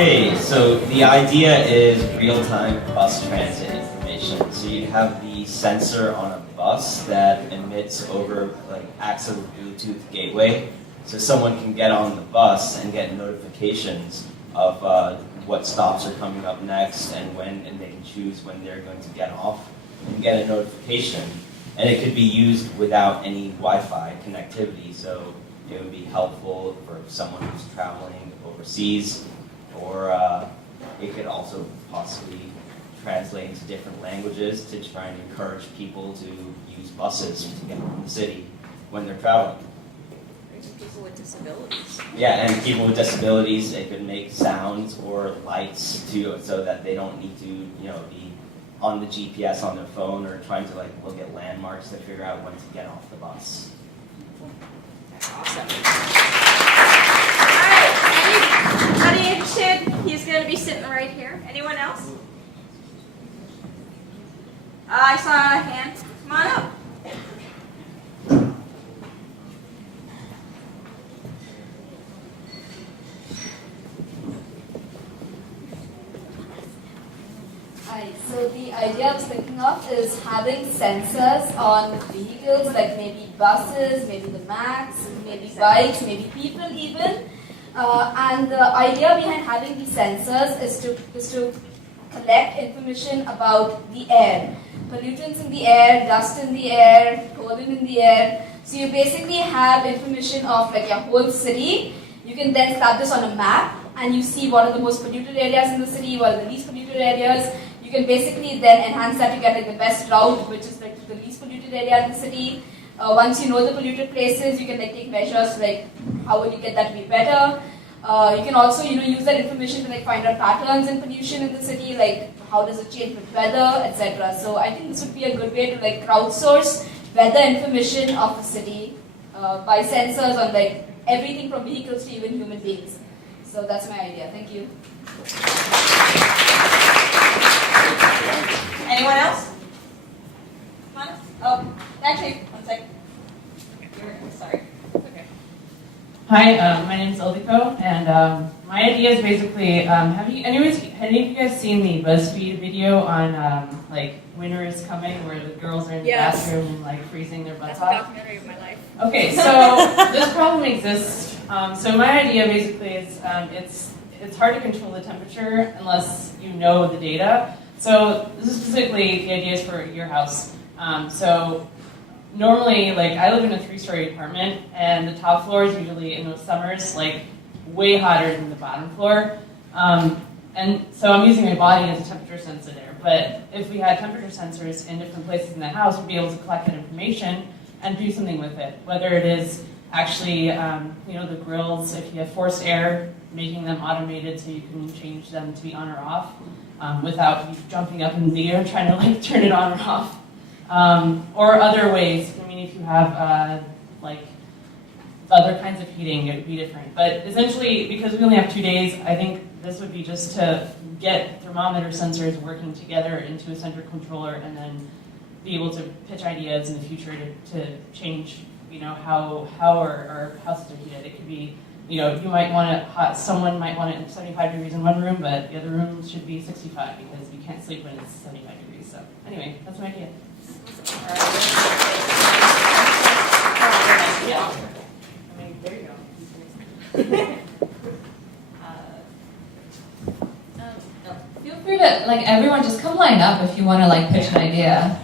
Hey, so the idea is real-time bus transit information. So you have the sensor on a bus that emits over, acts as a Bluetooth gateway. So someone can get on the bus and get notifications of what stops are coming up next and they can choose when they're going to get off and get a notification. And it could be used without any Wi-Fi connectivity, so it would be helpful for someone who's traveling overseas, or it could also possibly translate into different languages to try and encourage people to use buses to get around the city when they're traveling. People with disabilities. Yeah, and people with disabilities, it could make sounds or lights so that they don't need to, be on the GPS on their phone or trying to look at landmarks to figure out when to get off the bus. Awesome. All right, anybody interested? He's going to be sitting right here. Anyone else? I saw a hand. Come on up. So the idea I was thinking of is having sensors on vehicles, like maybe buses, maybe the Macs, maybe bikes, maybe people even. And the idea behind having these sensors is to collect information about the air. Pollutants in the air, dust in the air, pollen in the air. So you basically have information of your whole city. You can then slap this on a map and you see what are the most polluted areas in the city, what are the least polluted areas. You can basically then enhance that to get the best route, which is the least polluted area in the city. Once you know the polluted places, you can take measures how will you get that to be better. You can also use that information to find out patterns in pollution in the city, how does it change with weather, etc. So I think this would be a good way to crowdsource weather information of the city by sensors on everything from vehicles to even human beings. So that's my idea. Thank you. Anyone else? Come on. Oh, actually, one second. Sorry. Okay. Hi, my name is Ildiko, and my idea is basically, have any of you guys seen the BuzzFeed video on winter is coming, where the girls are in the bathroom and freezing their butts off? That's a documentary of my life. Okay, so this problem exists. So my idea basically is it's hard to control the temperature unless you know the data. So this is specifically the idea is for your house. So normally, I live in a 3-story apartment, and the top floor is usually in the summers way hotter than the bottom floor. And so I'm using my body as a temperature sensor there. But if we had temperature sensors in different places in the house, we'd be able to collect that information and do something with it. Whether it is actually, the grills, if you have forced air, making them automated so you can change them to be on or off. Without you jumping up in the air and trying to turn it on or off. Or other ways. I mean, if you have other kinds of heating, it would be different. But essentially, because we only have 2 days, I think this would be just to get thermometer sensors working together into a central controller, and then be able to pitch ideas in the future to change, how our houses are heated. It could be, you might want it someone might want it 75 degrees in one room, but the other room should be 65 because you can't sleep when it's 75 degrees. So anyway, that's my idea. Yeah. I mean, there you go. Feel free to, everyone just come line up if you want to, pitch an idea.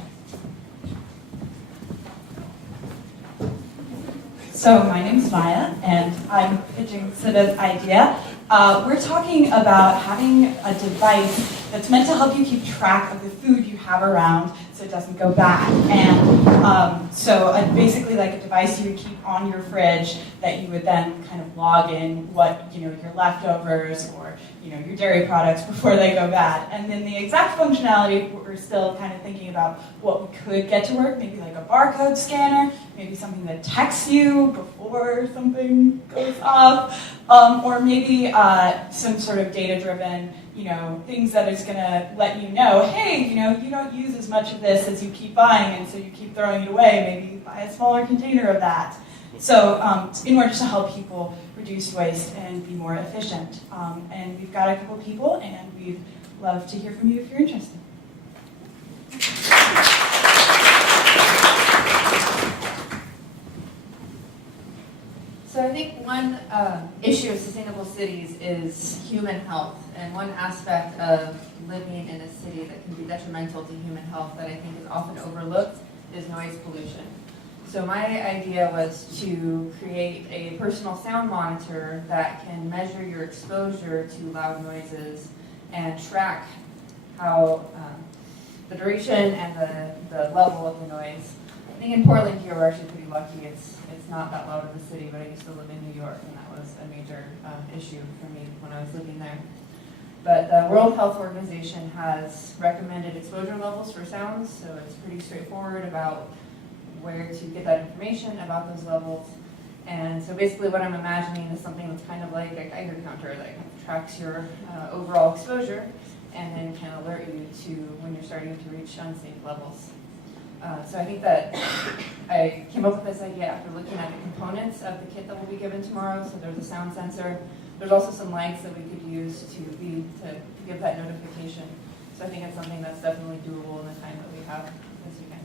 So my name's Maya, and I'm pitching this idea. We're talking about having a device that's meant to help you keep track of the food you have around so it doesn't go bad. And basically a device you would keep on your fridge that you would then kind of log in what, your leftovers or, your dairy products before they go bad. And then the exact functionality, we're still kind of thinking about what we could get to work, maybe a barcode scanner, maybe something that texts you before something goes off, or maybe some sort of data-driven, things that is going to let you know, hey, you don't use as much of this as you keep buying, and so you keep throwing it away. Maybe buy a smaller container of that. So in order to help people reduce waste and be more efficient. And we've got a couple people, and we'd love to hear from you if you're interested. So I think one issue of sustainable cities is human health, and one aspect of living in a city that can be detrimental to human health that I think is often overlooked is noise pollution. So my idea was to create a personal sound monitor that can measure your exposure to loud noises and track how the duration and the level of the noise. I think in Portland here we're actually pretty lucky. It's not that loud of a city, but I used to live in New York, and that was a major issue for me when I was living there. But the World Health Organization has recommended exposure levels for sounds, so it's pretty straightforward about where to get that information about those levels. And so basically what I'm imagining is something that's kind of like a Geiger counter that kind of tracks your overall exposure and then can alert you to when you're starting to reach unsafe levels. So I think that I came up with this idea after looking at the components of the kit that will be given tomorrow. So there's a sound sensor. There's also some lights that we could use to give that notification. So I think it's something that's definitely doable in the time that we have this weekend.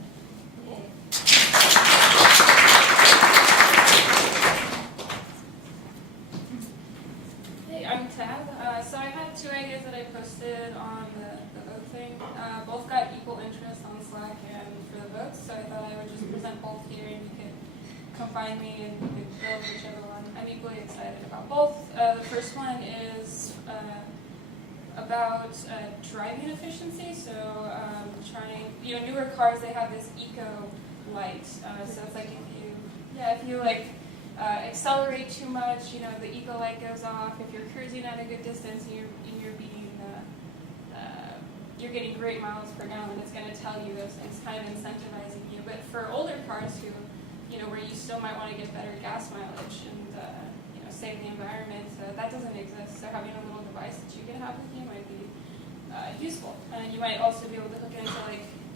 Hey, I'm Tab. So I had two ideas that I posted on the vote thing. Both got equal interest on Slack and for the votes, so I thought I would just present both here and you could come find me and you could build whichever one. I'm equally excited about both. The first one is about driving efficiency. So newer cars, they have this eco light. So it's like if you accelerate too much, the eco light goes off. If you're cruising at a good distance and you're getting great miles per gallon, it's going to tell you those things, kind of incentivizing you. But for older cars where you still might want to get better gas mileage and save the environment, that doesn't exist. So having a little device that you can have with you might be useful. And you might also be able to hook it into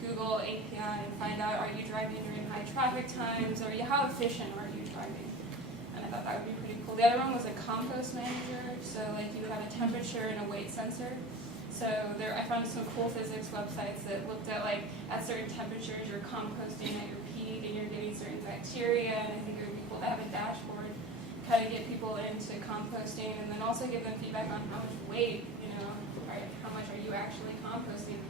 Google API and find out, are you driving during high traffic times, or how efficient are you driving? And I thought that would be pretty cool. The other one was a compost manager. So you would have a temperature and a weight sensor. So I found some cool physics websites that looked at at certain temperatures you're composting at your peak and you're getting certain bacteria, and I think it would be cool to have a dashboard, kind of get people into composting, and then also give them feedback on how much weight, how much are you actually composting,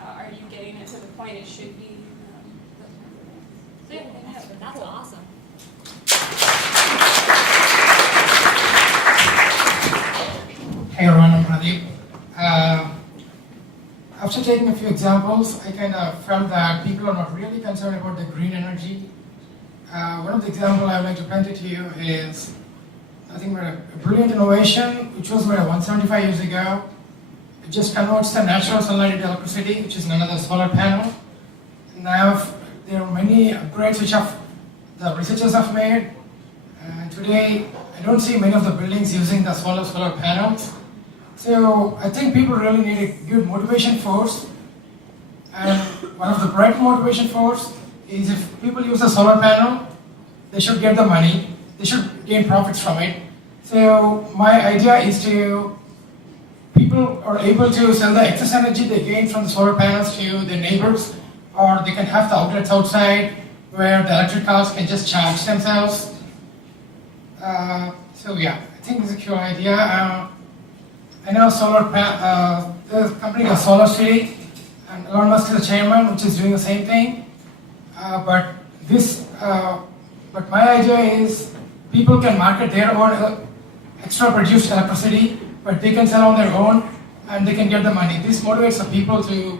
are you getting it to the point it should be, those kinds of things. So yeah, That's awesome. Hey everyone, I'm Pradeep. After taking a few examples, I kind of felt that people are not really concerned about the green energy. One of the examples I would like to present to you is nothing but a brilliant innovation which was made 175 years ago. It just converts the natural sunlight into electricity, which is none other solar panel. Now there are many upgrades which the researchers have made. Today, I don't see many of the buildings using the solar panels. So I think people really need a good motivation force. And one of the bright motivation force is if people use a solar panel, they should get the money, they should gain profits from it. So my idea is people are able to sell the excess energy they gain from the solar panels to their neighbors, or they can have the outlets outside where the electric cars can just charge themselves. So yeah, I think it's a cool idea. I know there's a company called Solar City, and Elon Musk is the chairman, which is doing the same thing. But my idea is people can market their own extra produced electricity, but they can sell on their own, and they can get the money. This motivates the people to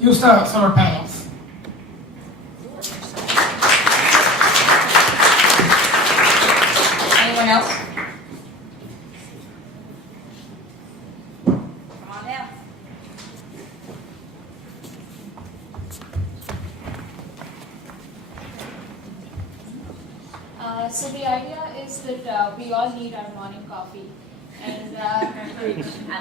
use the solar panels. Anyone else? Come on down. So the idea is that we all need our morning coffee. And I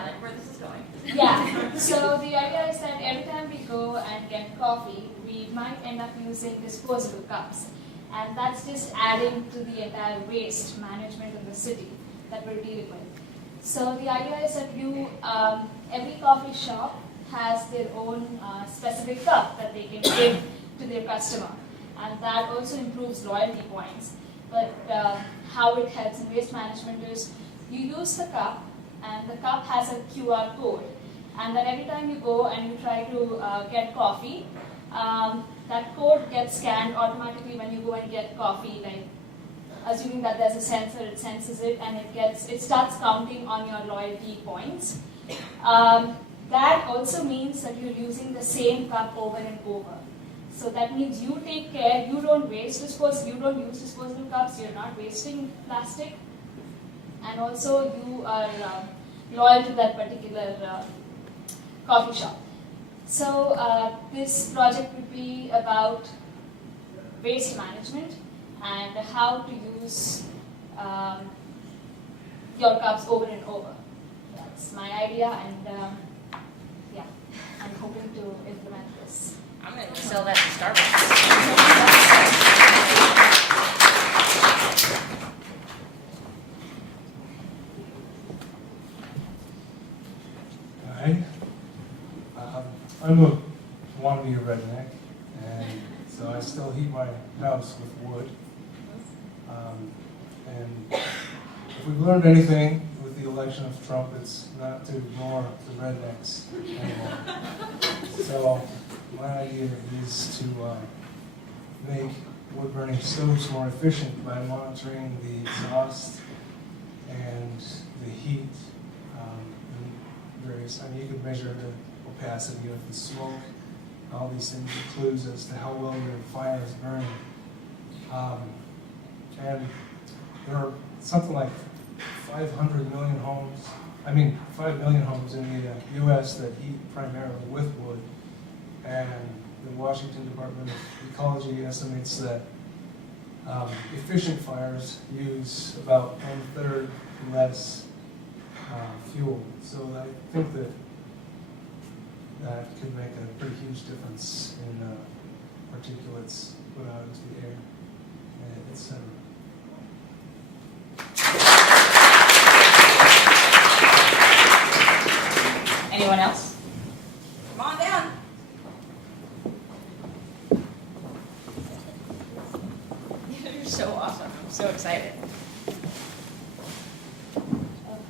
like where this is going. yeah, so the idea is that every time we go and get coffee, we might end up using disposable cups. And that's just adding to the entire waste management in the city that we're dealing with. So the idea is that every coffee shop has their own specific cup that they can give to their customer. And that also improves loyalty points. But how it helps in waste management is you use the cup, and the cup has a QR code. And then every time you go and you try to get coffee, that code gets scanned automatically when you go and get coffee, like assuming that there's a sensor, it senses it, and it starts counting on your loyalty points. That also means that you're using the same cup over and over. So that means you take care, you don't use disposable cups, you're not wasting plastic, and also you are loyal to that particular coffee shop. So this project would be about waste management and how to use your cups over and over. That's my idea, and yeah, I'm hoping to implement this. I'm going to sell that to Starbucks. Hi. I want to be a redneck, and so I still heat my house with wood. And if we've learned anything with the election of Trump, it's not to ignore the rednecks anymore. So my idea is to make wood burning stoves more efficient by monitoring the exhaust and the heat. You can measure the opacity of the smoke. All these things are clues as to how well your fire is burning. And there are something like 5 million homes in the U.S. that heat primarily with wood. And the Washington Department of Ecology estimates that efficient fires use about 1/3 less fuel. So I think that could make a pretty huge difference in particulates put out into the air, etc. Anyone else? Come on down. You're so awesome. I'm so excited.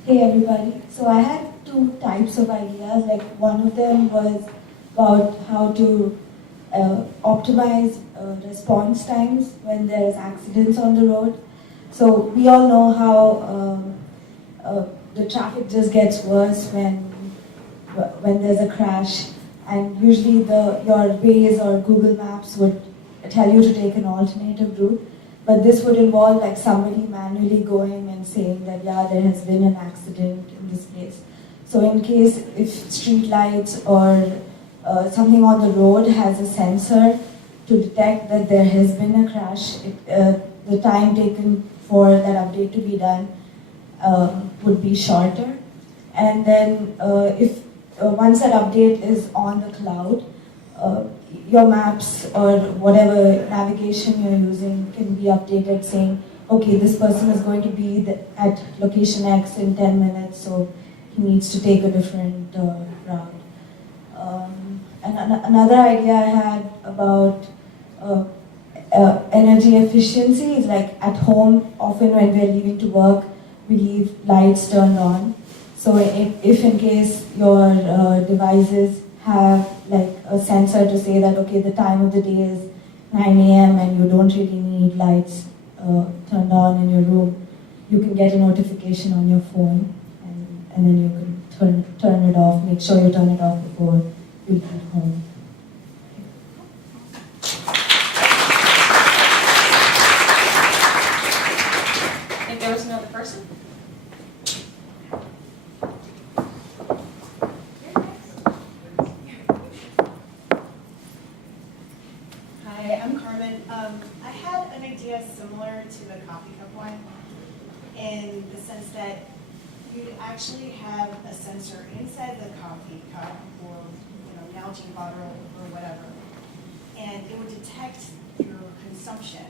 Hey everybody. So I had 2 types of ideas. Like one of them was about how to optimize response times when there's accidents on the road. So we all know how the traffic just gets worse when there's a crash, and usually your Waze or Google Maps would tell you to take an alternative route. But this would involve like somebody manually going and saying that, yeah, there has been an accident in this place. So in case if street lights or something on the road has a sensor to detect that there has been a crash, the time taken for that update to be done would be shorter. And then if once that update is on the cloud, your maps or whatever navigation you're using can be updated saying, okay, this person is going to be at location X in 10 minutes, so he needs to take a different route. And another idea I had about energy efficiency is like at home, often when we're leaving to work, we leave lights turned on. So if in case your devices have like a sensor to say that, okay, the time of the day is 9 a.m. and you don't really need lights turned on in your room, you can get a notification on your phone, and then you can turn it off. Make sure you turn it off before you leave home. I think there was another person. Hi, I'm Carmen. I had an idea similar to the coffee cup one, in the sense that you'd actually have a sensor inside the coffee cup or Nalgene bottle or whatever, and it would detect your consumption.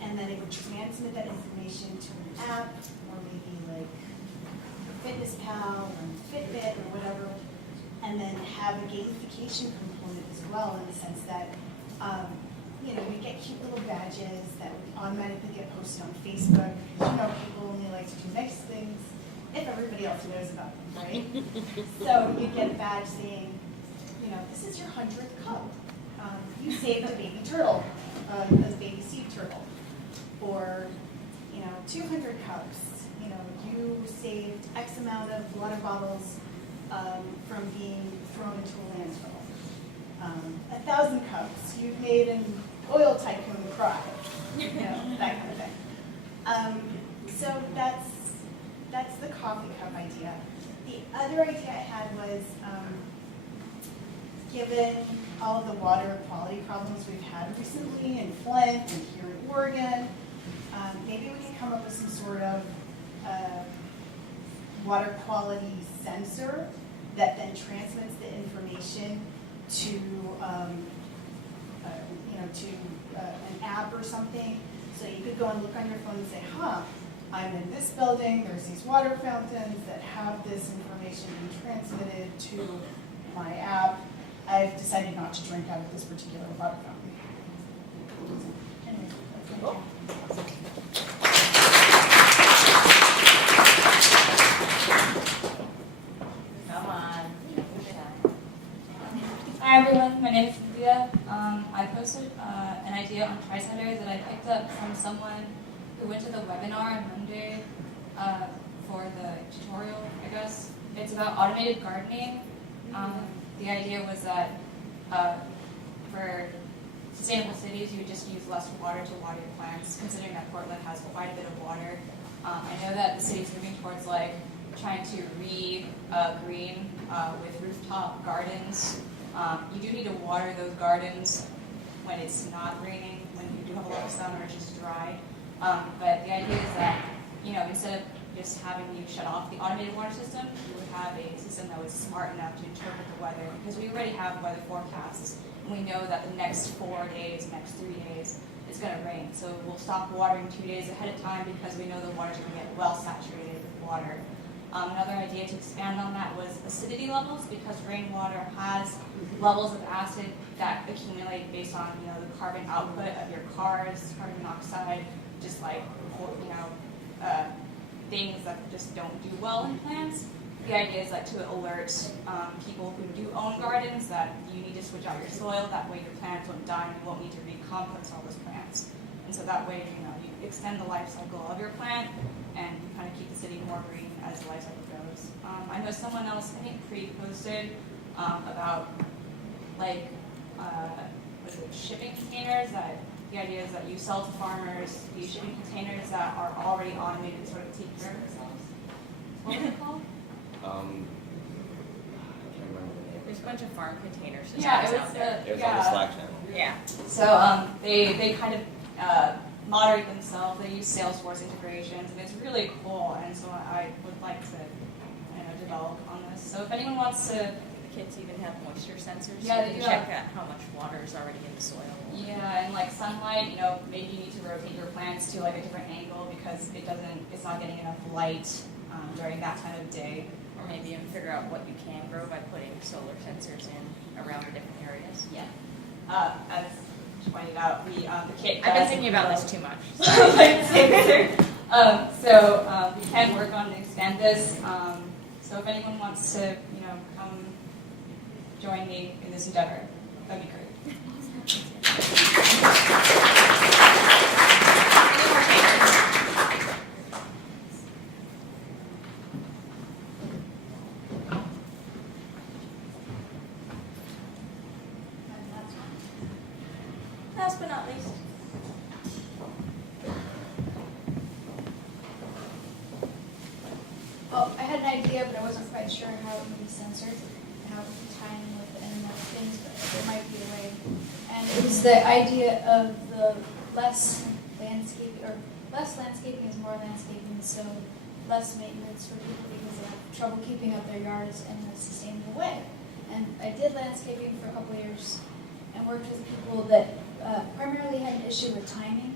and then it would transmit that information to an app, or maybe like FitnessPal or Fitbit or whatever, and then have a gamification component as well, in the sense that we get cute little badges that would automatically get posted on Facebook, because people only like to do nice things if everybody else knows about them, right? So you'd get a badge saying, this is your 100th cup. You saved a baby turtle, a baby sea turtle. Or, 200 cups. You saved X amount of water bottles from being thrown into a landfill. 1,000 cups. You've made an oil tycoon cry. That kind of thing. So that's the coffee cup idea. The other idea I had was, given all of the water quality problems we've had recently in Flint and here in Oregon, maybe we can come up with some sort of water quality sensor that then transmits the information to an app or something. So you could go and look on your phone and say, I'm in this building, there's these water fountains that have this information being transmitted to my app. I've decided not to drink out of this particular water fountain. Anyway, that's my Come on. Hi everyone, my name is Cynthia. I posted an idea on TriCenter that I picked up from someone who went to the webinar on Monday for the tutorial, I guess. It's about automated gardening. The idea was that for sustainable cities, you would just use less water to water your plants, considering that Portland has quite a bit of water. I know that the city's moving towards trying to re-green with rooftop gardens. You do need to water those gardens when it's not raining, when you do have a lot of sun or it's just dry. But the idea is that, instead of just having you shut off the automated water system, you would have a system that was smart enough to interpret the weather, because we already have weather forecasts, and we know that the next 4 days, next 3 days, it's going to rain. So we'll stop watering 2 days ahead of time because we know the water's going to get well saturated with water. Another idea to expand on that was acidity levels, because rainwater has levels of acid that accumulate based on the carbon output of your cars, carbon monoxide, just things that just don't do well in plants. The idea is that to alert people who do own gardens that you need to switch out your soil. That way your plants won't die and you won't need to recompost all those plants. And so that way you extend the life cycle of your plant and you kind of keep the city more green as the life cycle goes. I know someone else, I think, pre-posted about shipping containers that. The idea is that you sell to farmers these shipping containers that are already automated to sort of take care of themselves. What was it called? I can't remember the name. There's a bunch of farm containers. It was on the Slack channel. Yeah. So they kind of moderate themselves. They use Salesforce integrations, and it's really cool. And so I would like to develop on this. So if anyone wants to. Kids even have moisture sensors. Yeah, so they do check out how much water is already in the soil. Yeah, and sunlight, maybe you need to rotate your plants to a different angle because it's not getting enough light during that time of day. Or maybe even figure out what you can grow by putting solar sensors in around the different areas. Yeah. As pointed out, the kit. I've been thinking about this too much. So we can work on and expand this. So if anyone wants to, come join me in this endeavor, that'd be great. Last but not least. Oh, I had an idea, but I wasn't quite sure how it would be censored and how it would be tying in with the Internet of Things, but there might be a way. And it was the idea of the less landscaping is more landscaping, so less maintenance for people because they have trouble keeping up their yards in a sustainable way. And I did landscaping for a couple of years and worked with people that primarily had an issue with timing.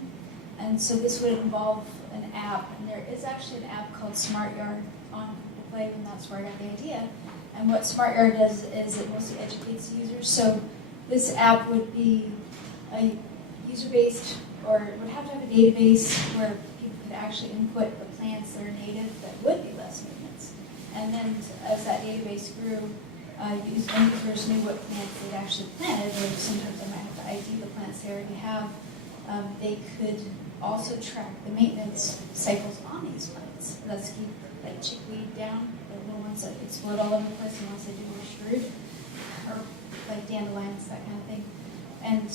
And so this would involve an app, and there is actually an app called SmartYard on Google Play, and that's where I got the idea. And what SmartYard does is it mostly educates users. So this app would be a user-based, or it would have to have a database where people could actually input the plants that are native that would be less maintenance. And then as that database grew, users knew what plants they'd actually planted, or sometimes they might have to ID the plants they already have. They could also track the maintenance cycles on these plants. Let's keep like chickweed down, the little ones that explode all over the place, and once they do, we're screwed. Or like dandelions, that kind of thing. And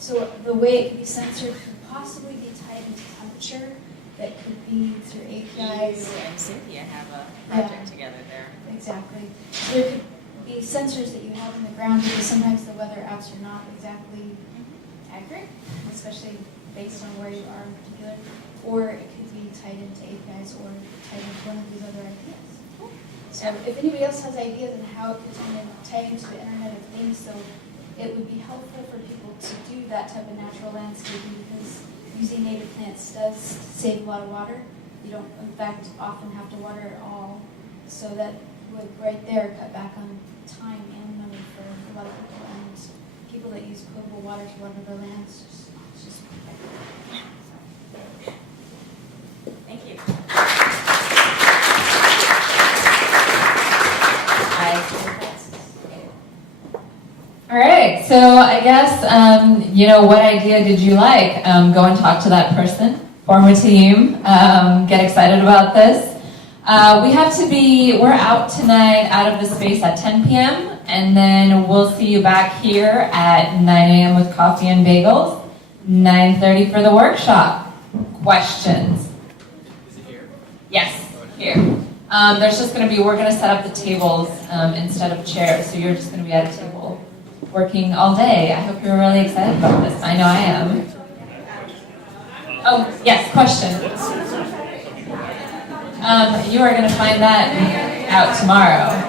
so the way it could be censored could possibly be tied into temperature. That could be through APIs. You and Cynthia have a project together there. Exactly. So there could be sensors that you have in the ground, because sometimes the weather apps are not exactly accurate, especially based on where you are in particular. Or it could be tied into APIs or tied into one of these other ideas. So if anybody else has ideas on how it could tie into the Internet of Things, so it would be helpful for people to do that type of natural landscaping, because using native plants does save a lot of water. You don't, in fact, often have to water at all. So that would right there cut back on time and money for a lot of people, and people that use potable water to water their lands. It's just Thank you. All right, so I guess, what idea did you like? Go and talk to that person, form a team, get excited about this. We're out tonight out of the space at 10 p.m., and then we'll see you back here at 9 a.m. with coffee and bagels, 9:30 for the workshop. Questions? Is it here? Yes, here. We're going to set up the tables instead of chairs, so you're just going to be at a table working all day. I hope you're really excited about this. I know I am. Oh, yes, question. You are going to find that out tomorrow.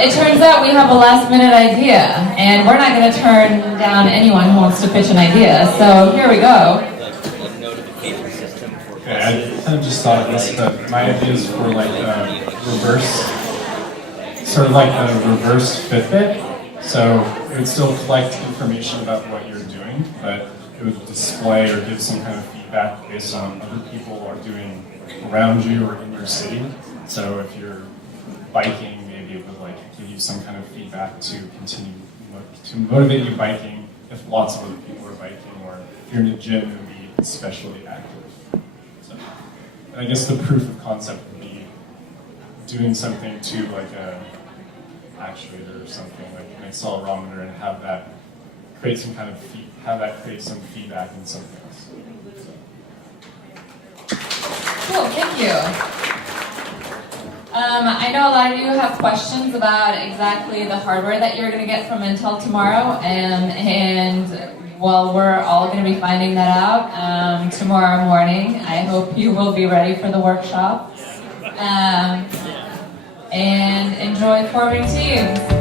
It turns out we have a last-minute idea, and we're not going to turn down anyone who wants to pitch an idea, so here we go. Okay, I kind of just thought of this, but my idea is for like a reverse Fitbit. So it would still collect information about what you're doing, but it would display or give some kind of feedback based on other people are doing around you or in your city. So if you're biking, maybe it would like give you some kind of feedback to continue to motivate you biking if lots of other people are biking, or if you're in a gym, it would be especially active. So, and I guess the proof of concept would be doing something to like a actuator or something, like an accelerometer, and have that create some kind of create some feedback in something else. Cool, thank you. I know a lot of you have questions about exactly the hardware that you're going to get from Intel tomorrow, and we're all going to be finding that out tomorrow morning. I hope you will be ready for the workshop and enjoy forming teams.